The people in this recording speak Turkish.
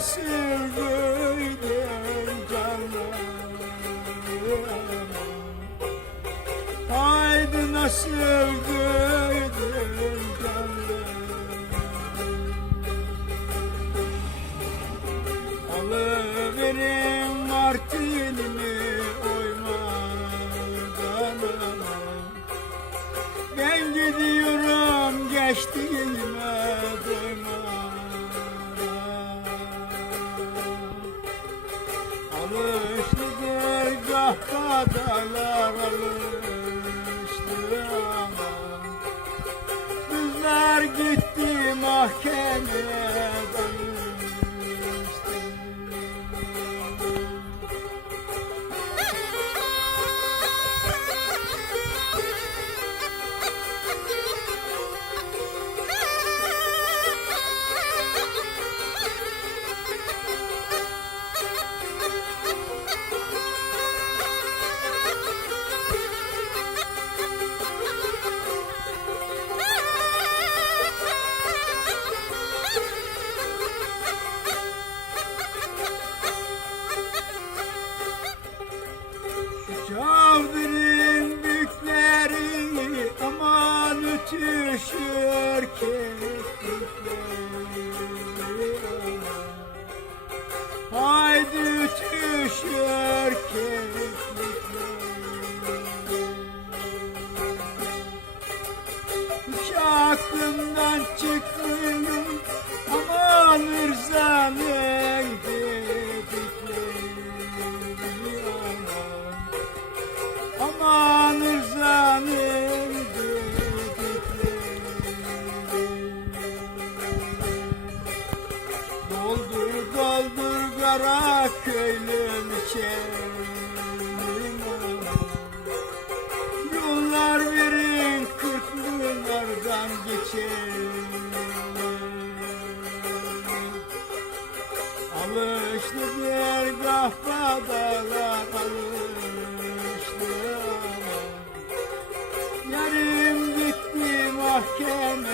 sevgilim canım Haydi nasıl sevgilim canım Alıverim martinimi oymadan Ben gidiyorum geçtiğime Kahkadalar alıştı ama. Kızlar gitti mahkemeye aman Rıza'nın dedikleri Doldur doldur kara köylüm içerim Yollar verin kırklılardan geçerim Alıştı diğer kahpadalar alıştı ama Yarım gitti mahkemeye